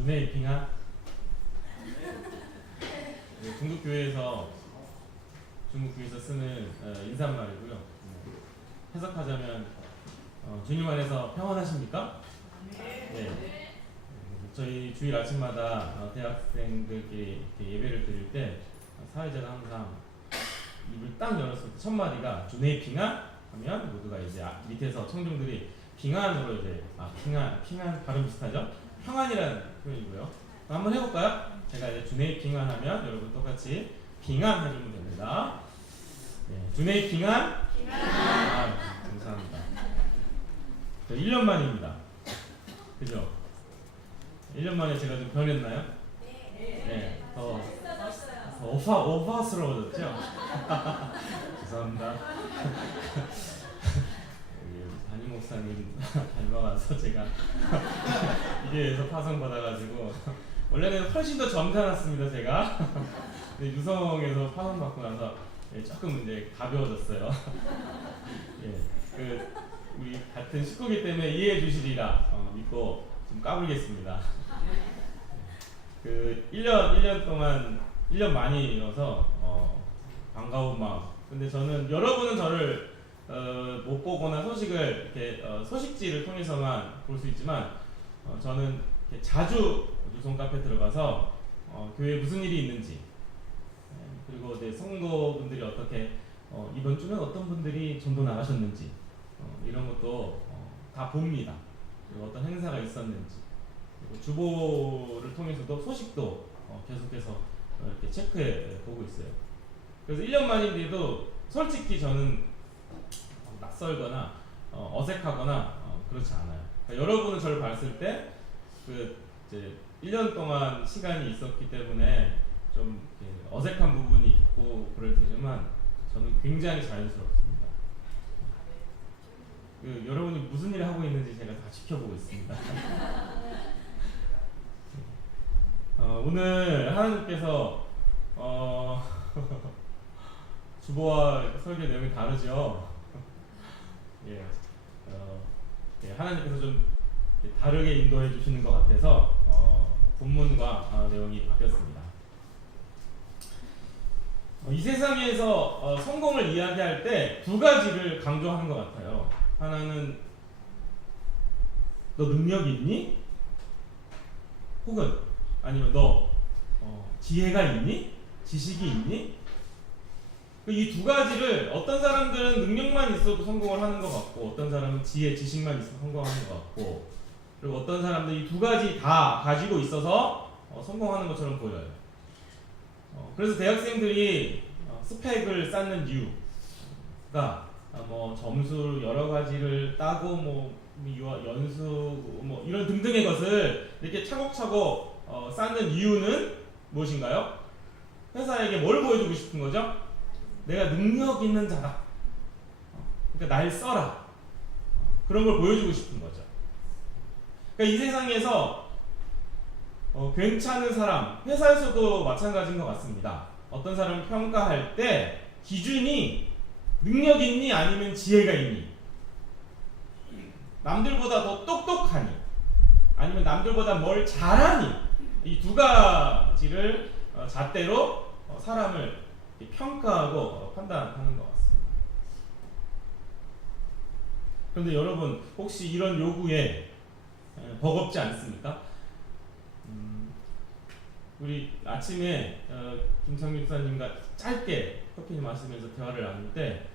주네 핑하 중국 교회에서 쓰는 인사말이고요. 해석하자면 주님 안에서 평안하십니까? 네. 저희 주일 아침마다 대학생들끼리 이렇게 예배를 드릴 때 사회자가 항상 입을 딱 열었을 때 첫 마디가 주네 핑하 하면 모두가 이제 밑에서 청중들이 빙한으로 이제 핑한 발음 비슷하죠? 평안이라는 표현이고요. 한번 해볼까요? 제가 이제 주네이 핑한 하면 여러분 똑같이 빙한 해주면 됩니다. 네, 주네이 핑한. 감사합니다. 1년 만입니다. 그죠? 1년 만에 제가 좀 변했나요? 네. 더 오파스러워졌죠? 죄송합니다. 담임 목사님 닮아가서 제가 이게에서 파송받아가지고 원래는 훨씬 더 점잖았습니다 제가. 근데 유성에서 파송받고 나서 조금 이제 가벼워졌어요. 우리 같은 식구기 때문에 이해해 주시리라 믿고 좀 까불겠습니다. 1년 동안 1년 만이어서 반가운 마음. 근데 저는 여러분은 저를 못 보거나 소식을 이렇게 소식지를 통해서만 볼 수 있지만 저는 이렇게 자주 유성 카페 들어가서 교회에 무슨 일이 있는지 그리고 성도분들이 어떻게 이번 주는 어떤 분들이 전도 나가셨는지 이런 것도 다 봅니다. 그리고 어떤 행사가 있었는지 그리고 주보를 통해서도 소식도 계속해서 이렇게 체크해 보고 있어요. 그래서 1년 만인데도 솔직히 저는 낯설거나 어색하거나 그렇지 않아요. 그러니까 여러분은 저를 봤을 때 이제 1년 동안 시간이 있었기 때문에 좀 어색한 부분이 있고 그럴 테지만 저는 굉장히 자연스럽습니다. 여러분이 무슨 일을 하고 있는지 제가 다 지켜보고 있습니다. 오늘 하나님께서 주보와 설교 내용이 다르죠. 하나님께서 좀 다르게 인도해 주시는 것 같아서 본문과 내용이 바뀌었습니다. 이 세상에서 성공을 이야기할 때 두 가지를 강조하는 것 같아요. 하나는 너 능력이 있니? 혹은 아니면 너 지혜가 있니? 지식이 있니? 이 두 가지를 어떤 사람들은 능력만 있어도 성공을 하는 것 같고 어떤 사람은 지혜, 지식만 있어도 성공하는 것 같고 그리고 어떤 사람들은 이 두 가지 다 가지고 있어서 성공하는 것처럼 보여요. 그래서 대학생들이 스펙을 쌓는 이유가 점수 여러 가지를 따고 연수 이런 등등의 것을 이렇게 차곡차곡 쌓는 이유는 무엇인가요? 회사에게 뭘 보여주고 싶은 거죠? 내가 능력 있는 자다. 그러니까 날 써라. 그런 걸 보여주고 싶은 거죠. 그러니까 이 세상에서 괜찮은 사람, 회사에서도 마찬가지인 것 같습니다. 어떤 사람을 평가할 때 기준이 능력 있니 아니면 지혜가 있니? 남들보다 더 똑똑하니 아니면 남들보다 뭘 잘하니? 이 두 가지를 잣대로 사람을 평가하고 판단하는 것 같습니다. 그런데 여러분 혹시 이런 요구에 버겁지 않습니까? 우리 아침에 김창규 목사님과 짧게 커피 마시면서 대화를 나눌 때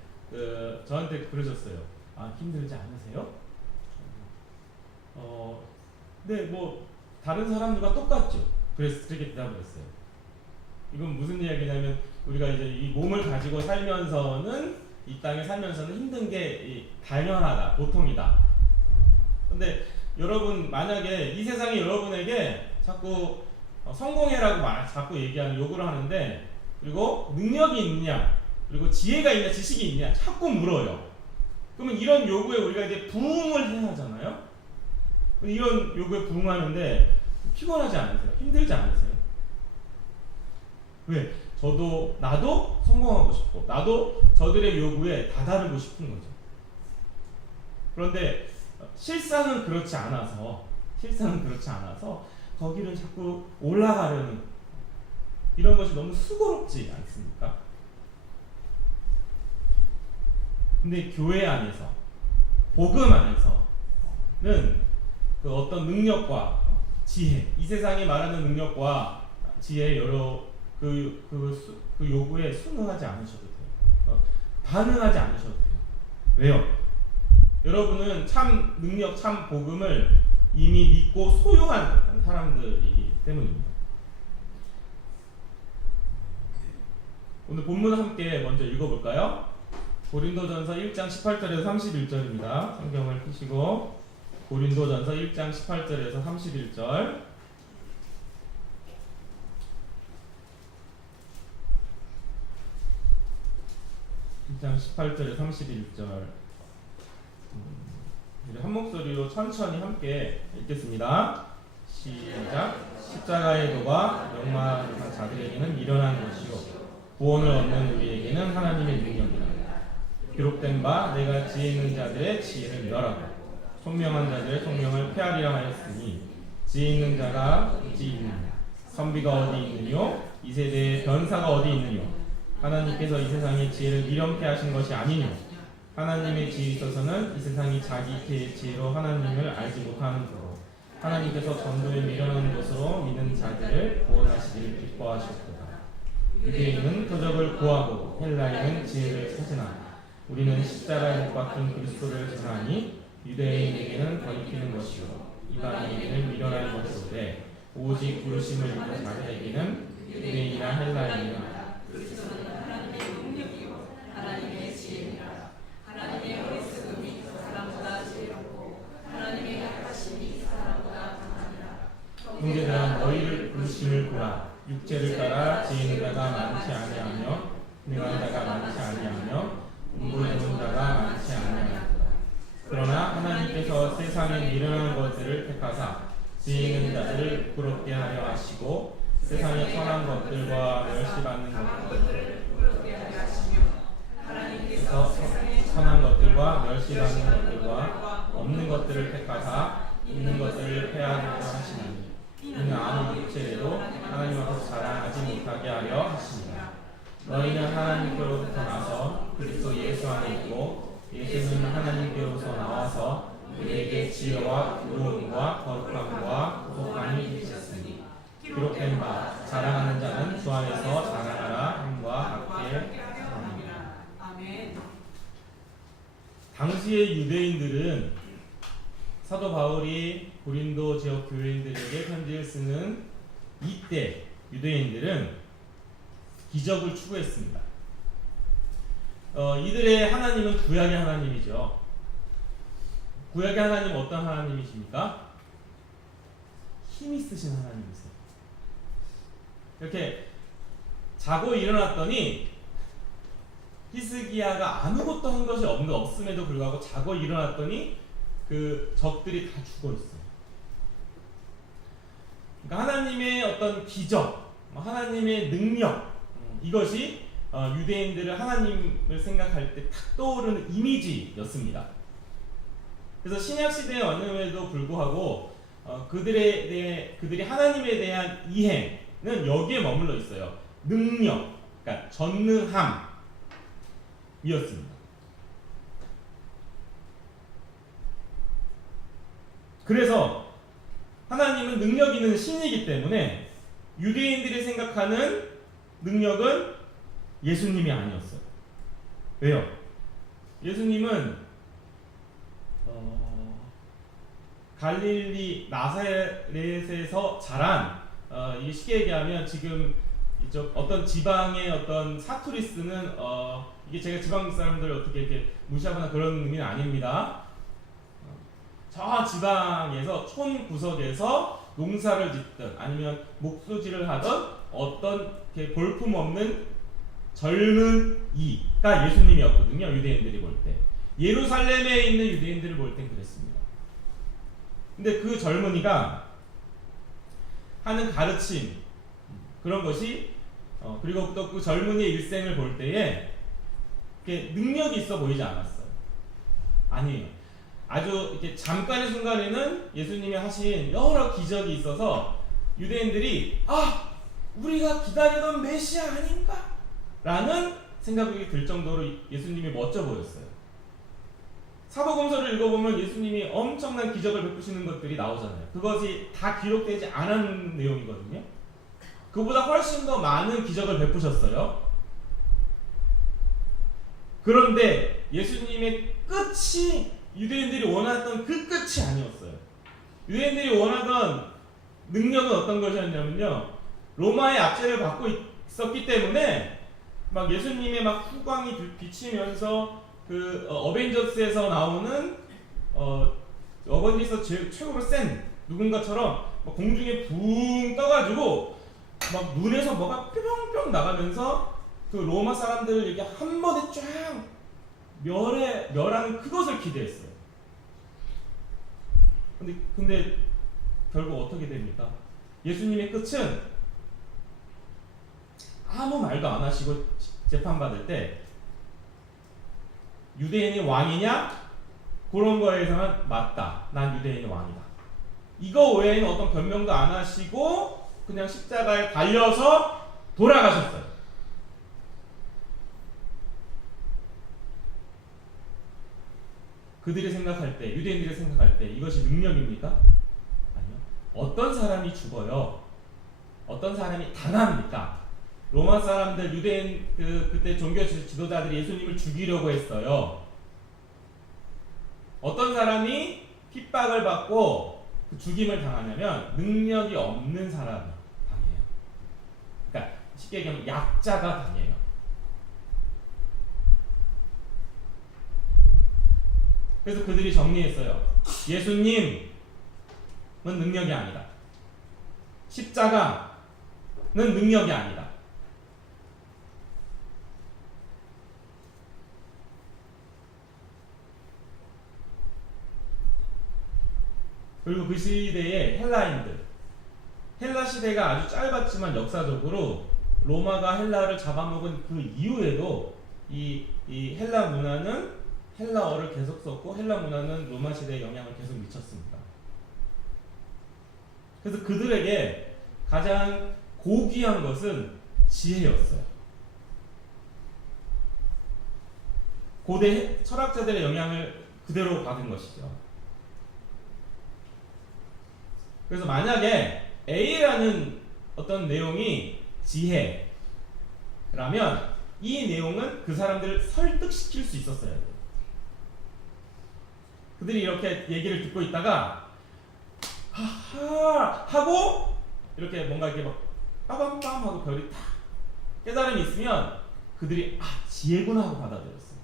저한테 그러셨어요. 힘들지 않으세요? 네, 다른 사람들과 똑같죠. 그렇게 대답을 했어요. 이건 무슨 이야기냐면 우리가 이제 이 몸을 가지고 살면서는 이 땅에 살면서는 힘든 게 당연하다, 보통이다. 근데 여러분 만약에 이 세상이 여러분에게 자꾸 성공해라고 자꾸 얘기하는 요구를 하는데 그리고 능력이 있냐 그리고 지혜가 있냐 지식이 있냐 자꾸 물어요. 그러면 이런 요구에 우리가 이제 부응을 해야 하잖아요. 이런 요구에 부응하는데 피곤하지 않으세요? 힘들지 않으세요? 왜? 나도 성공하고 싶고 나도 저들의 요구에 다다르고 싶은 거죠. 그런데 실상은 그렇지 않아서 거기를 자꾸 올라가려는 이런 것이 너무 수고롭지 않습니까? 근데 교회 안에서 복음 안에서는 그 어떤 능력과 지혜, 이 세상이 말하는 능력과 지혜 여러 그 요구에 순응하지 않으셔도 돼요. 반응하지 않으셔도 돼요. 왜요? 여러분은 참 능력, 참 복음을 이미 믿고 소유한 사람들이기 때문입니다. 오늘 본문 함께 먼저 읽어볼까요? 고린도전서 1장 18절에서 31절입니다. 성경을 펴시고 고린도전서 1장 18절에서 31절. 장 18절에 31절 한 목소리로 천천히 함께 읽겠습니다. 시작. 십자가의 도가 명망한 자들에게는 미련한 것이요 구원을 얻는 우리에게는 하나님의 능력이라. 기록된 바 내가 지혜 있는 자들의 지혜를 멸하고 총명한 자들의 총명을 폐하리라 하였으니 지혜 있는 자가 어디 있느냐 선비가 어디 있느뇨 이 세대의 변사가 어디 있느뇨 하나님께서 이 세상의 지혜를 미련케 하신 것이 아니뇨 하나님의 지혜에 있어서는 이 세상이 자기 지혜로 하나님을 알지 못하는 거로 하나님께서 전도에 미련한 것으로 믿는 자들을 구원하시기를 기뻐하셨도다. 유대인은 표적을 구하고 헬라인은 지혜를 찾으나 우리는 십자가에 못 박힌 그리스도를 전하니 유대인에게는 거리끼는 것이요 이방인에게는 미련한 것이로되 오직 부르심을 입은 자들에게는 유대인이나 헬라인이나 하나님의 능력이요 하나님의 지혜니라. 하나님의 어리석음이 사람보다 지혜롭고 하나님의 약하심이 사람보다 강하니라. 형제들아 너희를 부르심을 보라. 육체를 따라 지혜 있는 자가 많지 아니하며 능한 자가 많지 아니하며 공부해 좋은 자가 많지 아니하니라. 그러나 하나님께서 세상에 미련한 것들을 택하사 지혜 있는 자들을 부끄럽게 하려 하시고 세상에 선한 것들과 멸시받는 것들을 부끄럽게 하려 하시며 하나님께서 세상에 선한 것들과 멸시받는 것들과 없는 것들을 택하사 있는 것들을 폐하려 하시나니 이는 아무 육체에도 하나님 앞에서 자랑하지 못하게 하려 하시니라. 너희는 하나님께로부터 나서 그리스도 예수 안에 있고 예수는 하나님께로서 나와서 우리에게 지혜와 의로움과 거룩함과 구속함이 되셨으니 기록된 바 자랑하는 자는 주 안에서 자랑하라 함과 같게 하느니라. 아멘. 당시의 유대인들은 사도 바울이 고린도 지역 교인들에게 편지를 쓰는 이때 유대인들은 기적을 추구했습니다. 이들의 하나님은 구약의 하나님이죠. 구약의 하나님은 어떤 하나님이십니까? 힘이 쓰신 하나님이세요. 이렇게 자고 일어났더니 히스기야가 아무것도 한 것이 없음에도 불구하고 자고 일어났더니 그 적들이 다 죽어 있어요. 그러니까 하나님의 어떤 기적, 하나님의 능력, 이것이 유대인들을 하나님을 생각할 때 탁 떠오르는 이미지였습니다. 그래서 신약 시대에 왔음에도 불구하고 그들이 하나님에 대한 이해는 여기에 머물러 있어요. 능력, 그러니까 전능함이었습니다. 그래서 하나님은 능력 있는 신이기 때문에 유대인들이 생각하는 능력은 예수님이 아니었어요. 왜요? 예수님은 갈릴리 나사렛에서 자란 이 쉽게 얘기하면 지금 이쪽 어떤 지방의 어떤 사투리 쓰는 이게 제가 지방 사람들 어떻게 이렇게 무시하거나 그런 의미는 아닙니다. 저 지방에서 촌 구석에서 농사를 짓든 아니면 목수질을 하던 어떤 볼품없는 젊은 이가 예수님이었거든요. 유대인들이 볼 때. 예루살렘에 있는 유대인들을 볼 땐 그랬습니다. 근데 그 젊은이가 하는 가르침 그런 것이 그리고 또 그 젊은이의 일생을 볼 때에 능력이 있어 보이지 않았어요. 아니에요. 아주 이렇게 잠깐의 순간에는 예수님이 하신 여러 기적이 있어서 유대인들이 우리가 기다리던 메시아 아닌가? 라는 생각이 들 정도로 예수님이 멋져 보였어요. 사복음서를 읽어보면 예수님이 엄청난 기적을 베푸시는 것들이 나오잖아요. 그것이 다 기록되지 않은 내용이거든요. 그보다 훨씬 더 많은 기적을 베푸셨어요. 그런데 예수님의 끝이 유대인들이 원했던 그 끝이 아니었어요. 유대인들이 원하던 능력은 어떤 것이었냐면요, 로마의 압제를 받고 있었기 때문에 막 예수님의 막 후광이 비치면서 그 어벤져스에서 나오는 어벤져스 최고로 센 누군가처럼 막 공중에 붕 떠가지고 막 눈에서 뭐가 뿅뿅 나가면서 그 로마 사람들을 이렇게 한 번에 쫙 멸하는 그것을 기대했어요. 근데 결국 어떻게 됩니까? 예수님의 끝은 아무 말도 안 하시고 재판받을 때 유대인이 왕이냐? 그런 거에서만 맞다. 난 유대인이 왕이다. 이거 외에는 어떤 변명도 안 하시고 그냥 십자가에 달려서 돌아가셨어요. 그들이 생각할 때, 유대인들이 생각할 때 이것이 능력입니까? 아니요. 어떤 사람이 죽어요? 어떤 사람이 당합니까? 로마 사람들, 유대인 그때 종교 지도자들이 예수님을 죽이려고 했어요. 어떤 사람이 핍박을 받고 그 죽임을 당하냐면 능력이 없는 사람이 당해요. 그러니까 쉽게 얘기하면 약자가 당해요. 그래서 그들이 정리했어요. 예수님은 능력이 아니다. 십자가는 능력이 아니다. 그리고 그 시대의 헬라 시대가 아주 짧았지만 역사적으로 로마가 헬라를 잡아먹은 그 이후에도 이 헬라 문화는 헬라어를 계속 썼고 헬라 문화는 로마 시대에 영향을 계속 미쳤습니다. 그래서 그들에게 가장 고귀한 것은 지혜였어요. 고대 철학자들의 영향을 그대로 받은 것이죠. 그래서 만약에 A라는 어떤 내용이 지혜라면 이 내용은 그 사람들을 설득시킬 수 있었어요. 그들이 이렇게 얘기를 듣고 있다가 하하 하고 이렇게 뭔가 이렇게 막 빠밤빰 하고 별이 탁 깨달음이 있으면 그들이 지혜구나 하고 받아들였어요.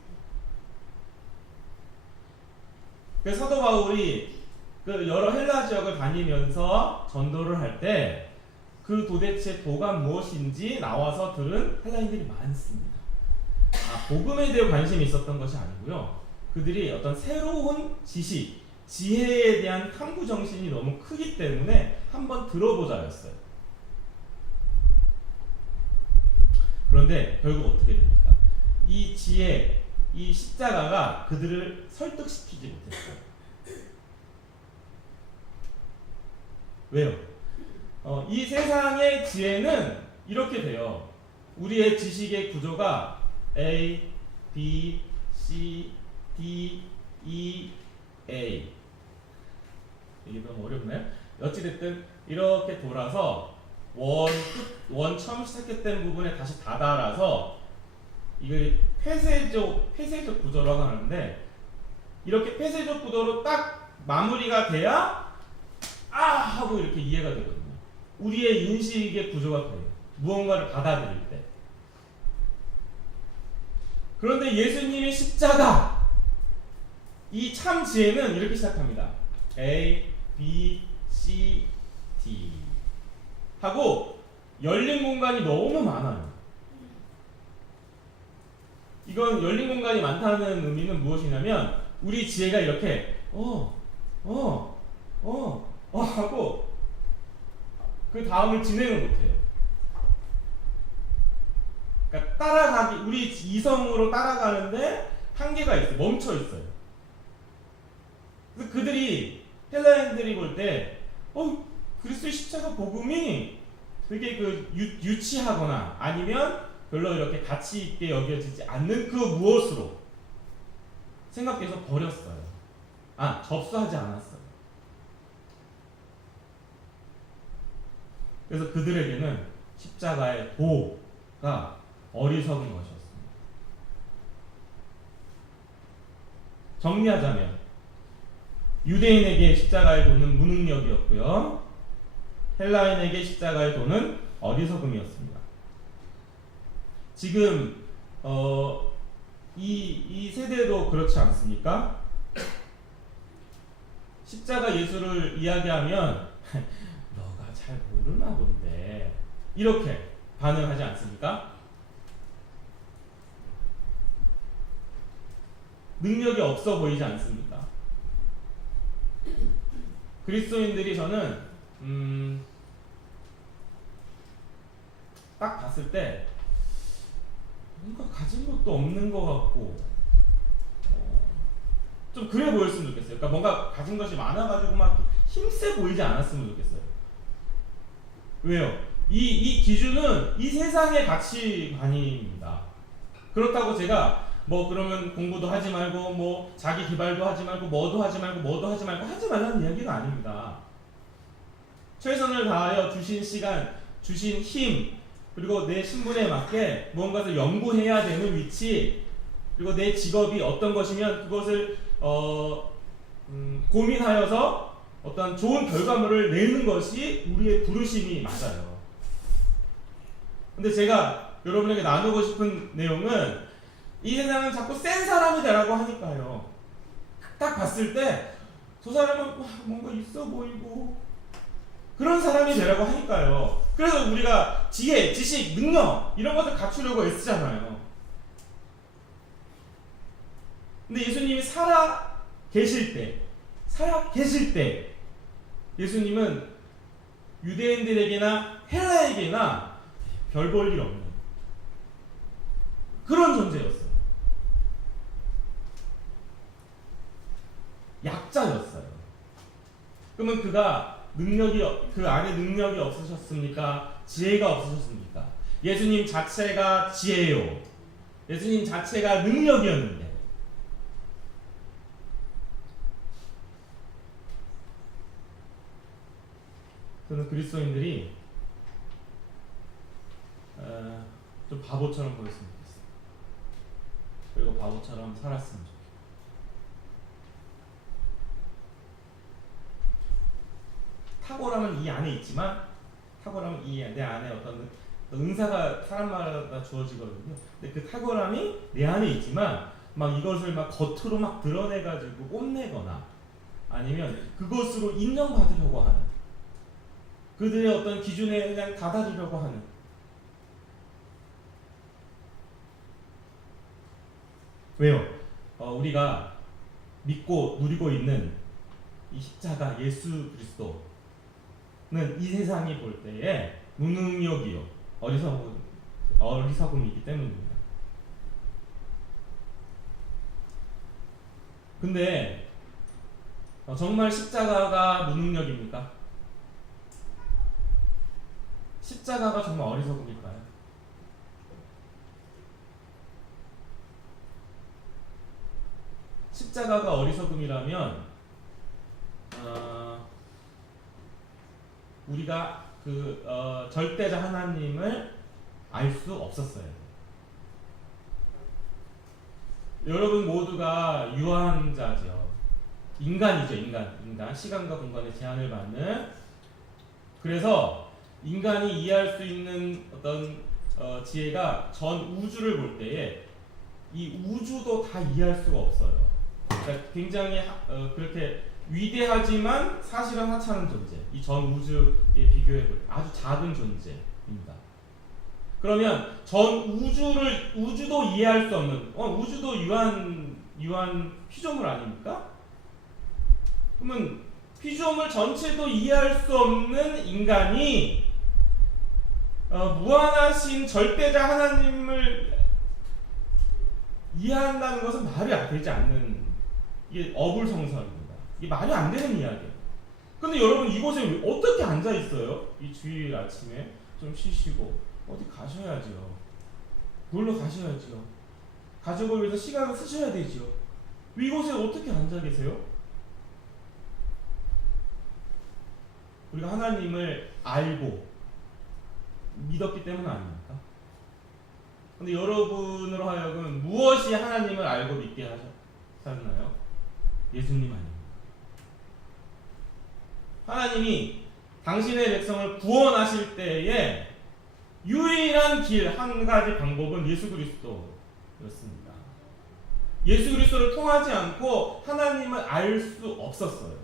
그래서 사도 바울이 그 여러 헬라 지역을 다니면서 전도를 할 때 그 도대체 도가 무엇인지 나와서 들은 헬라인들이 많습니다. 복음에 대해 관심이 있었던 것이 아니고요. 그들이 어떤 새로운 지식, 지혜에 대한 탐구 정신이 너무 크기 때문에 한번 들어보자였어요. 그런데 결국 어떻게 됩니까? 이 지혜, 이 십자가가 그들을 설득시키지 못했어요. 왜요? 이 세상의 지혜는 이렇게 돼요. 우리의 지식의 구조가 A, B, C, D, E, A. 이게 너무 어렵나요? 어찌됐든 이렇게 돌아서 원 처음 시작했던 부분에 다시 다다라서 이걸 폐쇄적 구조라고 하는데, 이렇게 폐쇄적 구조로 딱 마무리가 돼야 하고 이렇게 이해가 되거든요. 우리의 인식의 구조가 돼요. 무언가를 받아들일 때. 그런데 예수님의 십자가, 이 참 지혜는 이렇게 시작합니다. A, B, C, D 하고 열린 공간이 너무 많아요. 이건 열린 공간이 많다는 의미는 무엇이냐면 우리 지혜가 이렇게 하고 그 다음을 진행을 못해요. 그러니까 따라가기, 우리 이성으로 따라가는데 한계가 있어요. 멈춰 있어요. 그래서 그들이 헬라인들이 볼 때 그리스도의 십자가 복음이 되게 그 유치하거나 아니면 별로 이렇게 가치 있게 여겨지지 않는 그 무엇으로 생각해서 버렸어요. 접수하지 않았어요. 그래서 그들에게는 십자가의 도가 어리석은 것이었습니다. 정리하자면 유대인에게 십자가의 도는 무능력이었고요. 헬라인에게 십자가의 도는 어리석음이었습니다. 지금 이 세대도 그렇지 않습니까? 십자가 예수를 이야기하면 너가 잘 모르나 본데 이렇게 반응하지 않습니까? 능력이 없어 보이지 않습니까? 그리스도인들이 저는 딱 봤을 때 뭔가 가진 것도 없는 것 같고 좀 그래 보였으면 좋겠어요. 그러니까 뭔가 가진 것이 많아가지고 막 힘세 보이지 않았으면 좋겠어요. 왜요? 이 기준은 이 세상의 가치관입니다. 그렇다고 제가 뭐 그러면 공부도 하지 말고 뭐 자기 개발도 하지 말고 뭐도 하지 말고 하지 말라는 이야기가 아닙니다. 최선을 다하여 주신 시간, 주신 힘, 그리고 내 신분에 맞게 무언가를 연구해야 되는 위치, 그리고 내 직업이 어떤 것이면 그것을 고민하여서 어떤 좋은 결과물을 내는 것이 우리의 부르심이 맞아요. 근데 제가 여러분에게 나누고 싶은 내용은 이 세상은 자꾸 센 사람이 되라고 하니까요. 딱 봤을 때 저 사람은 뭔가 있어 보이고 그런 사람이 되라고 하니까요. 그래서 우리가 지혜, 지식, 능력 이런 것을 갖추려고 애쓰잖아요. 근데 예수님이 살아 계실 때 예수님은 유대인들에게나 헬라에게나 별 볼 일 없는 그런 존재였어요. 약자였어요. 그러면 그 안에 능력이 없으셨습니까? 지혜가 없으셨습니까? 예수님 자체가 지혜요. 예수님 자체가 능력이었는데 저는 그리스도인들이 좀 바보처럼 보였으면 좋겠어요. 그리고 바보처럼 살았으면 좋겠어요. 탁월함은 이 안에 있지만 탁월함은 내 안에 어떤 은사가 사람마다 주어지거든요. 근데 그 탁월함이 내 안에 있지만 막 이것을 막 겉으로 막 드러내가지고 뽐내거나 아니면 그것으로 인정받으려고 하는 그들의 어떤 기준에 그냥 다다르려고 하는 왜요? 우리가 믿고 누리고 있는 이 십자가 예수 그리스도는 이 세상이 볼 때에 무능력이요 어리석음이기 때문입니다. 근데 정말 십자가가 무능력입니까? 십자가가 정말 어리석음일까요? 십자가가 어리석음이라면 우리가 절대자 하나님을 알 수 없었어요. 여러분 모두가 유한자죠. 인간이죠. 인간. 시간과 공간의 제한을 받는. 그래서 인간이 이해할 수 있는 어떤 지혜가 전 우주를 볼 때에 이 우주도 다 이해할 수가 없어요. 그러니까 굉장히 그렇게 위대하지만 사실은 하찮은 존재. 이 전 우주에 비교해 볼 때 아주 작은 존재입니다. 그러면 전 우주도 이해할 수 없는 우주도 유한 피조물 아닙니까? 그러면 피조물 전체도 이해할 수 없는 인간이 무한하신 절대자 하나님을 이해한다는 것은 말이 되지 않는 이게 어불성설입니다. 이게 말이 안 되는 이야기예요. 근데 여러분 이곳에 어떻게 앉아 있어요? 이 주일 아침에 좀 쉬시고 어디 가셔야죠. 놀러 가셔야죠. 가족을 위해서 시간을 쓰셔야 되죠. 이곳에 어떻게 앉아 계세요? 우리가 하나님을 알고 믿었기 때문 아닙니까? 근데 여러분으로 하여금 무엇이 하나님을 알고 믿게 하셨나요? 예수님 아닙니까? 하나님이 당신의 백성을 구원하실 때에 유일한 길, 한 가지 방법은 예수 그리스도였습니다. 예수 그리스도를 통하지 않고 하나님을 알 수 없었어요.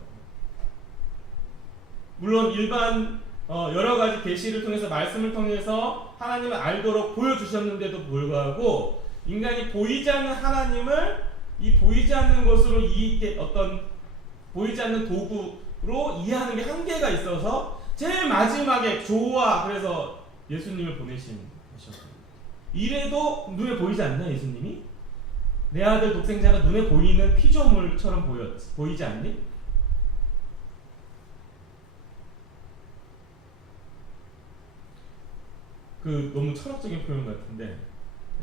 물론 일반 여러 가지 계시를 통해서 말씀을 통해서 하나님을 알도록 보여주셨는데도 불구하고 인간이 보이지 않는 하나님을 이 보이지 않는 것으로 보이지 않는 도구로 이해하는 게 한계가 있어서 제일 마지막에 조와 그래서 예수님을 보내신 것이었습니다. 이래도 눈에 보이지 않냐 예수님이? 내 아들 독생자가 눈에 보이는 피조물처럼 보이지 않니? 너무 철학적인 표현 같은데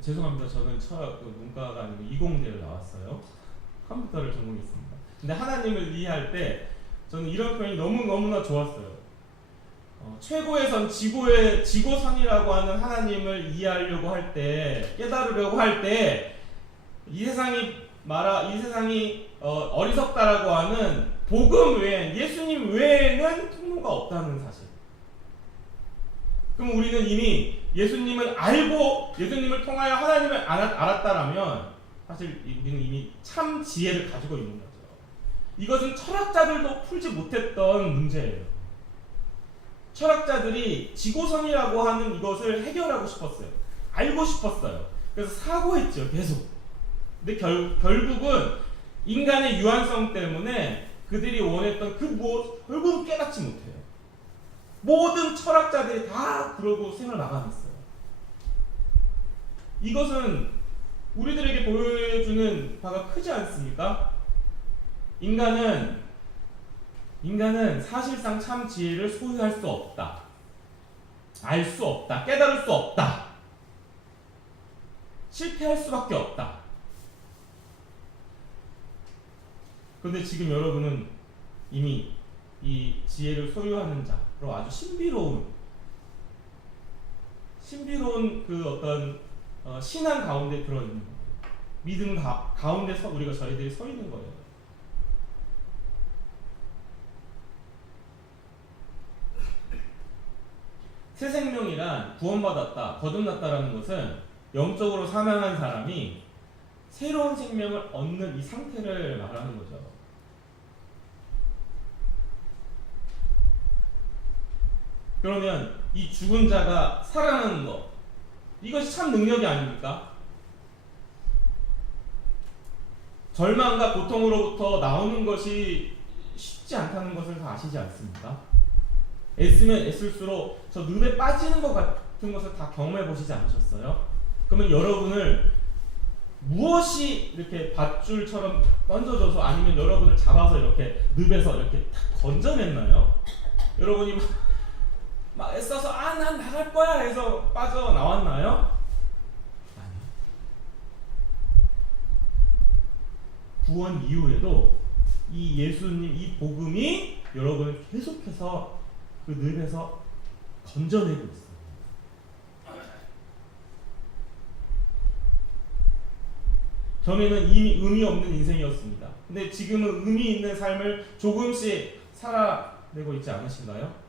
죄송합니다. 저는 철학 문과가 아니고 이공대를 나왔어요. 컴퓨터를 전공했습니다. 근데 하나님을 이해할 때 저는 이런 표현이 너무나 좋았어요. 최고의 선, 지고선이라고 하는 하나님을 이해하려고 할 때, 깨달으려고 할 때, 이 세상이 어리석다라고 하는 복음 외엔, 예수님 외에는 통로가 없다는 사실. 그럼 우리는 이미 예수님을 알고 예수님을 통하여 하나님을 알았다라면 사실 우리는 이미 참 지혜를 가지고 있는 거죠. 이것은 철학자들도 풀지 못했던 문제예요. 철학자들이 지고선이라고 하는 이것을 해결하고 싶었어요. 알고 싶었어요. 그래서 사고했죠. 계속. 근데 결국은 인간의 유한성 때문에 그들이 원했던 결국은 깨닫지 못해요. 모든 철학자들이 다 그러고 생을 마감했어요. 이것은 우리들에게 보여주는 바가 크지 않습니까? 인간은 사실상 참 지혜를 소유할 수 없다. 알 수 없다. 깨달을 수 없다. 실패할 수밖에 없다. 그런데 지금 여러분은 이미 이 지혜를 소유하는 자로 아주 신비로운 신앙 가운데 들어있는 거예요. 믿음 가운데서 저희들이 서 있는 거예요. 새 생명이란 구원받았다, 거듭났다라는 것은 영적으로 사망한 사람이 새로운 생명을 얻는 이 상태를 말하는 거죠. 그러면 이 죽은 자가 살아나는 것, 이것이 참 능력이 아닙니까? 절망과 고통으로부터 나오는 것이 쉽지 않다는 것을 다 아시지 않습니까? 애쓰면 애쓸수록 저 늪에 빠지는 것 같은 것을 다 경험해 보시지 않으셨어요? 그러면 여러분을 무엇이 이렇게 밧줄처럼 던져줘서 아니면 여러분을 잡아서 이렇게 늪에서 이렇게 탁 건져냈나요? 여러분이 막 애써서 난 나갈 거야 해서 빠져나왔나요? 아니요. 구원 이후에도 이 예수님, 이 복음이 여러분을 계속해서 그 늪에서 건져내고 있어요. 전에는 이미 의미 없는 인생이었습니다. 근데 지금은 의미 있는 삶을 조금씩 살아내고 있지 않으신가요?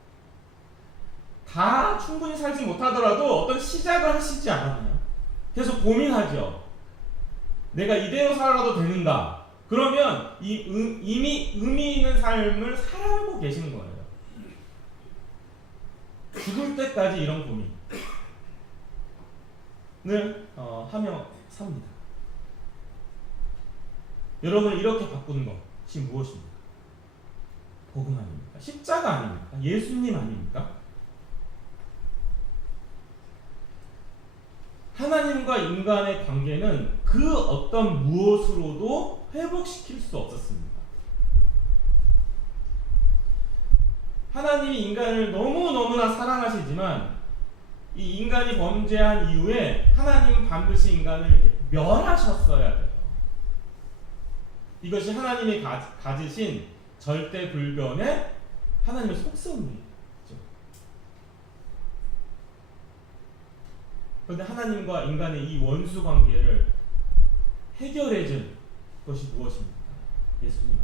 다 충분히 살지 못하더라도 어떤 시작을 하시지 않았나요? 계속 고민하죠. 내가 이대로 살아도 되는가? 그러면 이미 의미 있는 삶을 살아오고 계신 거예요. 죽을 때까지 이런 고민을 하며 삽니다. 여러분을 이렇게 바꾸는 것이 무엇입니까? 복음 아닙니까? 십자가 아닙니까? 예수님 아닙니까? 하나님과 인간의 관계는 그 어떤 무엇으로도 회복시킬 수 없었습니다. 하나님이 인간을 너무너무나 사랑하시지만 이 인간이 범죄한 이후에 하나님은 반드시 인간을 이렇게 멸하셨어야 돼요. 이것이 하나님이 가지신 절대불변의 하나님의 속성이죠. 그런데 하나님과 인간의 이 원수 관계를 해결해준 것이 무엇입니까? 예수님,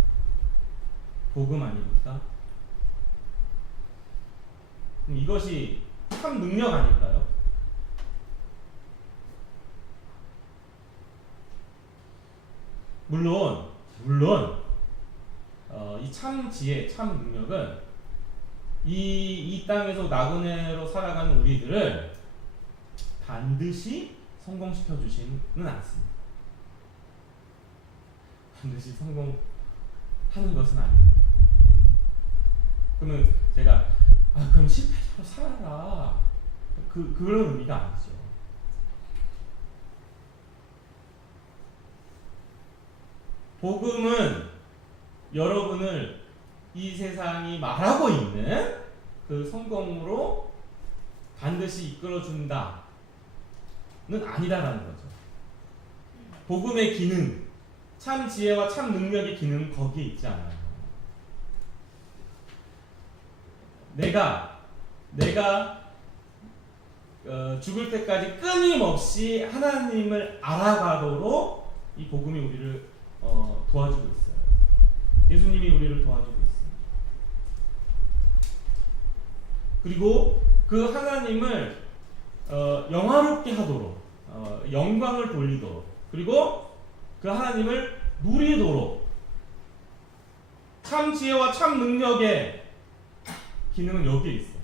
복음 아닙니까? 그럼 이것이 참 능력 아닐까요? 물론 이 참 지혜, 참 능력은 이 땅에서 나그네로 살아가는 우리들을 반드시 성공시켜 주지는 않습니다. 반드시 성공하는 것은 아닙니다. 그러면 제가 그럼 실패자로 살아라, 그런 의미가 아니죠. 복음은 여러분을 이 세상이 말하고 있는 그 성공으로 반드시 이끌어준다는 아니다라는 거죠. 복음의 기능, 참 지혜와 참 능력의 기능은 거기에 있지 않아요. 내가 죽을 때까지 끊임없이 하나님을 알아가도록 이 복음이 우리를 도와주고 있어요. 예수님이 우리를 도와주고 있습니다. 그리고 그 하나님을 영화롭게 하도록, 영광을 돌리도록, 그리고 그 하나님을 누리도록 참 지혜와 참 능력의 기능은 여기에 있어요.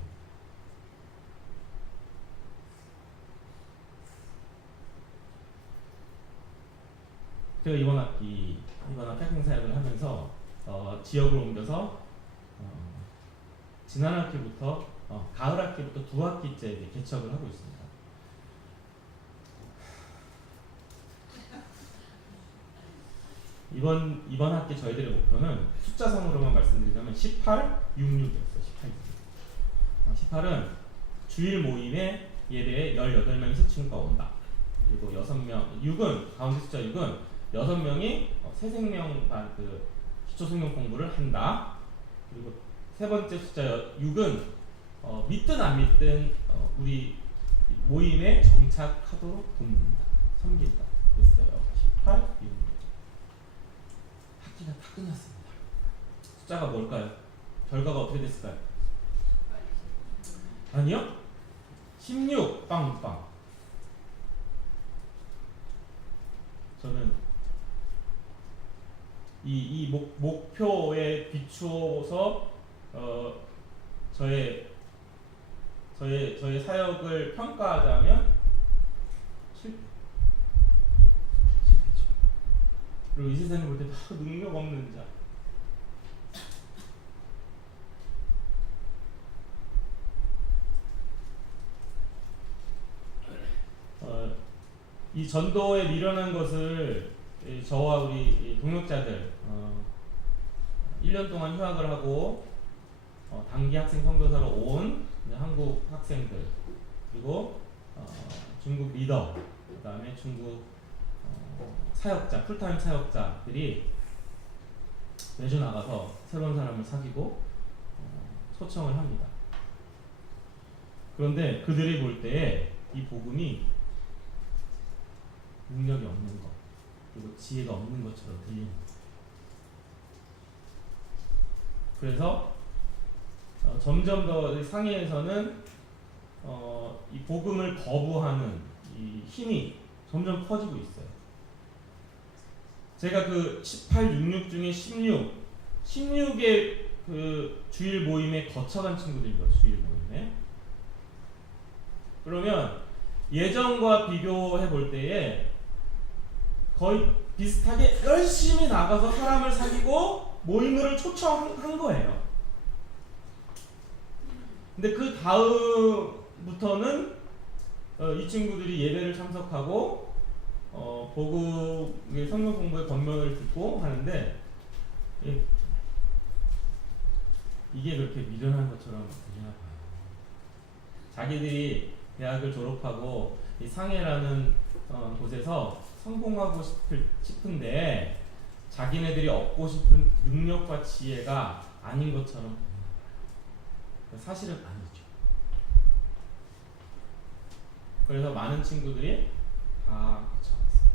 제가 이번 학기 학생 사역을 하면서 지역을 옮겨서 지난 학기부터 가을 학기부터 두 학기째 이제 개척을 하고 있습니다. 이번 학기 저희들의 목표는 숫자상으로만 말씀드리자면 18, 66이었어요. 18은 주일 모임에 예배에 18명이 친구가 온다. 그리고 6은 가운데 숫자 6은 6명이 새생명반 기초성경 공부를 한다. 그리고 세 번째 숫자 6은 믿든 안 믿든 우리 모임에 정착하도록 돕는다, 섬긴다 됐어요. 18, 6. 학기가 다 끝났습니다. 숫자가 뭘까요? 결과가 어떻게 됐을까요? 아니요? 16 빵빵. 저는 이 목표에 비추어서 저의 사역을 평가하자면 실패죠. 그리고 이 세상에 볼 때 능력 없는 자, 이 전도에 미련한 것을 저와 우리 동역자들 1년 동안 휴학을 하고 단기 학생 선교사로 온 한국 학생들, 그리고 중국 리더, 그 다음에 중국 사역자, 풀타임 사역자들이 매주 나가서 새로운 사람을 사귀고 초청을 합니다. 그런데 그들이 볼 때에 이 복음이 능력이 없는 것, 그리고 지혜가 없는 것처럼 들립니다. 그래서 점점 더 상해에서는 이 복음을 거부하는 이 힘이 점점 커지고 있어요. 제가 그 18, 66 중에 16의 그 주일 모임에 거쳐간 친구들이거든요. 주일 모임에. 그러면 예전과 비교해 볼 때에 거의 비슷하게 열심히 나가서 사람을 사귀고 모임을 초청한 거예요. 근데 그 다음부터는 이 친구들이 예배를 참석하고 복음의 성경 공부의 권면을 듣고 하는데 이게 그렇게 미련한 것처럼 들리나 봐요. 자기들이 대학을 졸업하고 이 상해라는 곳에서 성공하고 싶은데 자기네들이 얻고 싶은 능력과 지혜가 아닌 것처럼 보여요. 사실은 아니죠. 그래서 많은 친구들이 다 거쳐갔어요.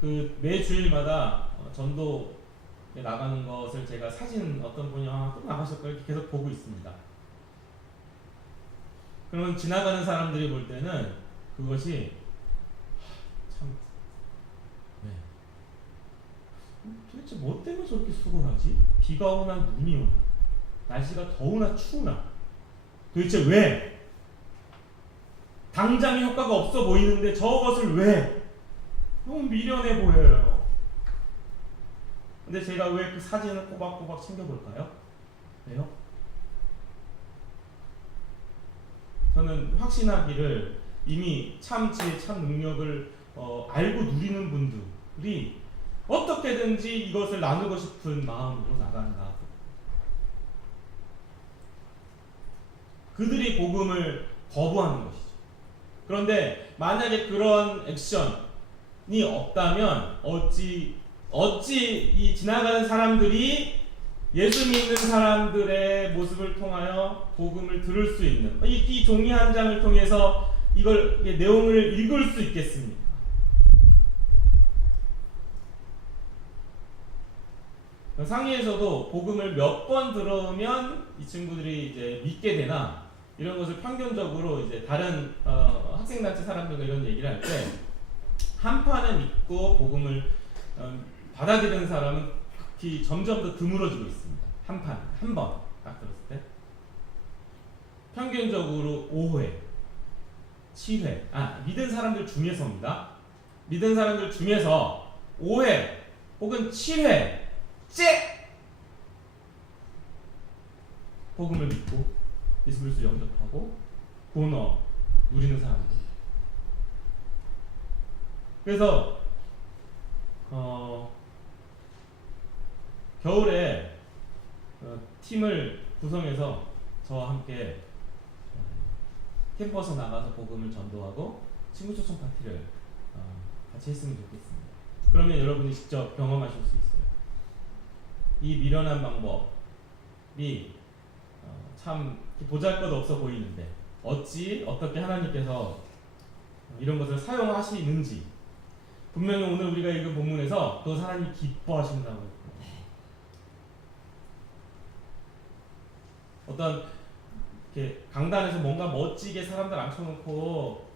그 매 주일마다 전도에 나가는 것을 제가 사진 어떤 분이 또 나가실 걸 계속 보고 있습니다. 그러면 지나가는 사람들이 볼 때는 그것이 참 도대체 뭐 때문에 저렇게 수고하지? 비가 오나 눈이 오나 날씨가 더우나 추우나 도대체 왜? 당장의 효과가 없어 보이는데 저것을 왜? 너무 미련해 보여요. 근데 제가 왜 그 사진을 꼬박꼬박 챙겨볼까요? 왜요? 저는 확신하기를 이미 참 지혜, 참 능력을 알고 누리는 분들이 어떻게든지 이것을 나누고 싶은 마음으로 나간다. 그들이 복음을 거부하는 것이죠. 그런데 만약에 그런 액션이 없다면 어찌 이 지나가는 사람들이 예수 믿는 사람들의 모습을 통하여 복음을 들을 수 있는 이 종이 한 장을 통해서 이걸 내용을 읽을 수 있겠습니까? 상위에서도 복음을 몇 번 들으면 이 친구들이 이제 믿게 되나 이런 것을 평균적으로 이제 다른 학생단체 사람들과 이런 얘기를 할 때 한 판을 믿고 복음을 받아들이는 사람은 극히 점점 더 드물어지고 있습니다. 한 번 딱 들었을 때 평균적으로 5회, 7회 믿은 사람들 중에서입니다. 믿은 사람들 중에서 5회 혹은 7회 복음을 믿고 예수 그리스도 영접하고 구원 누리는 사람들. 그래서 겨울에 팀을 구성해서 저와 함께 캠퍼스 나가서 복음을 전도하고 친구 초청 파티를 같이 했으면 좋겠습니다. 그러면 여러분이 직접 경험하실 수 있어요. 이 미련한 방법이 참 보잘것없어 보이는데 어떻게 하나님께서 이런 것을 사용하시는지 분명히 오늘 우리가 읽은 본문에서 또 하나님이 기뻐하신다고 했고 어떤 이렇게 강단에서 뭔가 멋지게 사람들 앉혀놓고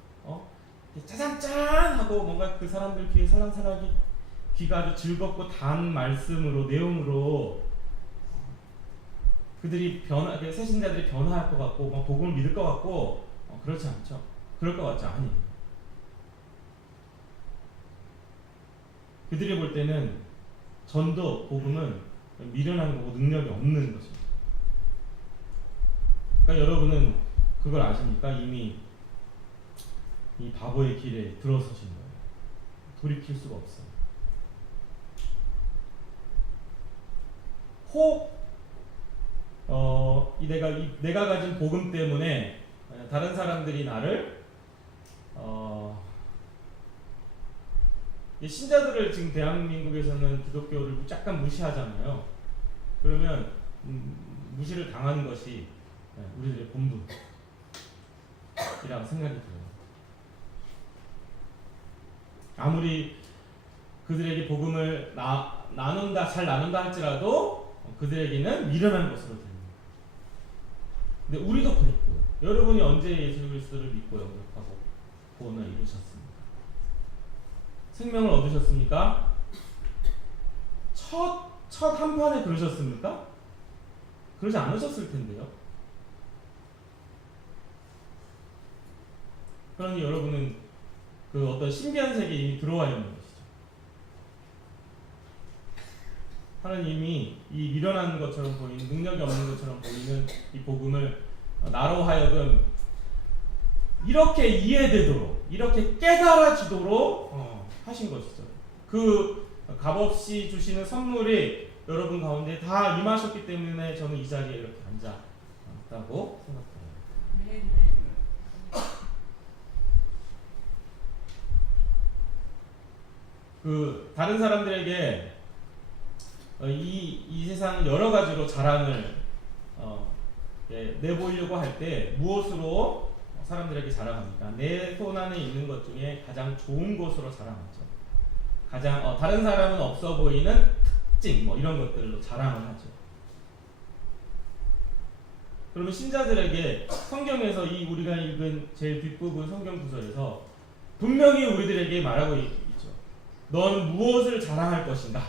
짜잔짠 하고 뭔가 그 사람들 귀에 살랑살랑이 귀가 아주 즐겁고 단 말씀으로 내용으로 그들이 새신자들이 변화할 것 같고 막 복음을 믿을 것 같고 그렇지 않죠. 그럴 것 같지 않아요. 그들이 볼 때는 전도 복음은 미련한 거고 능력이 없는 것입니다. 그러니까 여러분은 그걸 아십니까? 이미 이 바보의 길에 들어서신 거예요. 돌이킬 수가 없어요. 혹 내가 가진 복음 때문에 다른 사람들이 나를 신자들을 지금 대한민국에서는 기독교를 약간 무시하잖아요. 그러면 무시를 당하는 것이 우리들의 본분이라고 생각이 들어요. 아무리 그들에게 복음을 잘 나눈다 할지라도 그들에게는 미련한 것으로 들립니다. 근데 우리도 그랬고요. 여러분이 언제 예수 그리스도를 믿고 영접하고 구원을 이루셨습니까? 생명을 얻으셨습니까? 첫 한판에 그러셨습니까? 그러지 않으셨을 텐데요. 그러니 여러분은 그 어떤 신비한 세계에 이미 들어와 있는 것이죠. 하나님이 이 미련한 것처럼 보이는 능력이 없는 것처럼 보이는 이 복음을 나로 하여금 이렇게 이해되도록 이렇게 깨달아지도록 하신 것이죠. 그 값없이 주시는 선물이 여러분 가운데 다 임하셨기 때문에 저는 이 자리에 이렇게 앉았다고 생각해요. 다른 사람들에게 이 세상 여러 가지로 자랑을 내보이려고 할 때 무엇으로 사람들에게 자랑합니까? 내 손 안에 있는 것 중에 가장 좋은 것으로 자랑하죠. 가장 다른 사람은 없어 보이는 특징 뭐 이런 것들로 자랑을 하죠. 그러면 신자들에게 성경에서 이 우리가 읽은 제일 뒷부분 성경 구절에서 분명히 우리들에게 말하고 있죠. 넌 무엇을 자랑할 것인가?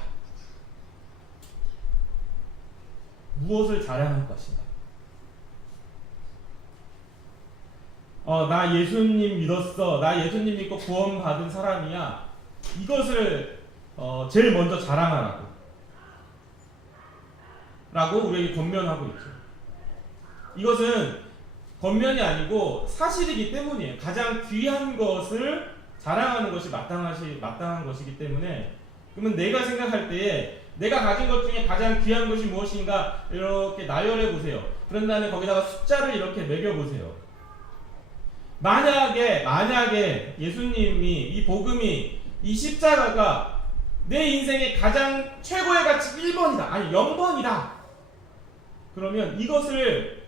무엇을 자랑할 것인가? 나 예수님 믿었어. 나 예수님 믿고 구원 받은 사람이야. 이것을 제일 먼저 자랑하라고. 라고 우리에게 권면하고 있죠. 이것은 권면이 아니고 사실이기 때문이에요. 가장 귀한 것을 자랑하는 것이 마땅한 것이기 때문에 그러면 내가 생각할 때에 내가 가진 것 중에 가장 귀한 것이 무엇인가 이렇게 나열해 보세요. 그런 다음에 거기다가 숫자를 이렇게 매겨 보세요. 만약에 예수님이 이 복음이 이 십자가가 내 인생의 가장 최고의 가치 1번이다. 아니 0번이다. 그러면 이것을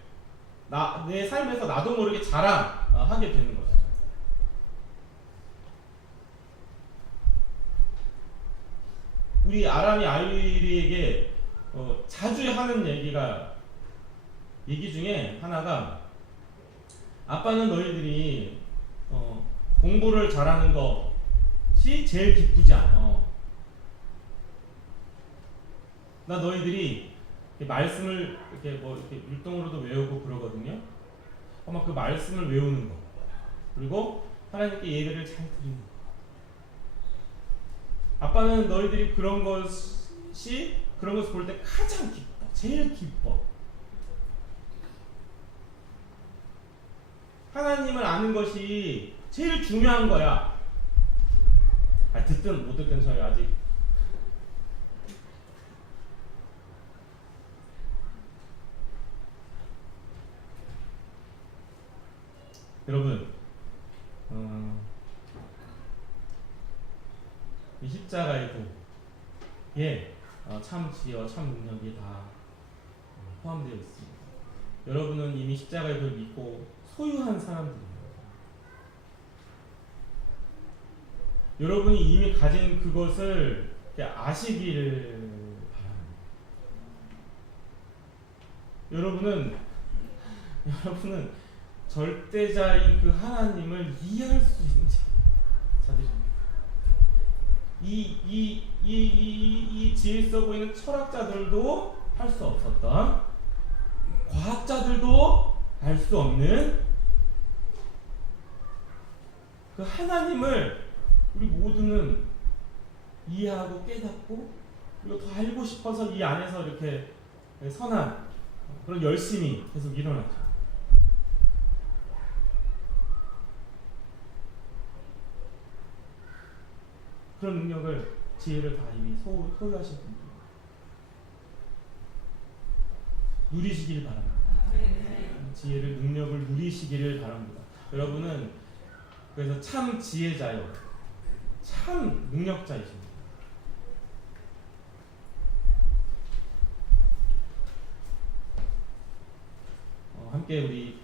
내 삶에서 나도 모르게 자랑하게 되는 것이죠. 우리 아람이 아이리에게 자주 하는 얘기 중에 하나가 아빠는 너희들이 공부를 잘하는 것이 제일 기쁘지 않아. 나 너희들이 말씀을 이렇게 율동으로도 외우고 그러거든요. 아마 그 말씀을 외우는 거, 그리고 하나님께 예배를 잘 드리는 거. 아빠는 너희들이 그런 것을 볼 때 가장 기뻐, 제일 기뻐. 하나님을 아는 것이 제일 중요한 거야. 듣든 못 듣든 저희 아직 여러분 이 십자가의 도에 참 지혜와 참 능력이 다 포함되어 있습니다. 여러분은 이미 십자가의 도를 믿고 소유한 사람들입니다. 여러분이 이미 가진 그것을 아시기를 바랍니다. 여러분은 절대자인 그 하나님을 이해할 수 있는 자들입니다. 이 지혜 있어 보이는 철학자들도 할 수 없었던, 과학자들도 알 수 없는 그 하나님을 우리 모두는 이해하고 깨닫고 그리고 더 알고 싶어서 이 안에서 이렇게 선한 그런 열심이 계속 일어나죠. 그런 능력을, 지혜를 다 이미 소유하신 분들 누리시길 바랍니다. 지혜를, 능력을 누리시기를 바랍니다. 여러분은 그래서 참 지혜자요, 참 능력자이십니다. 함께 우리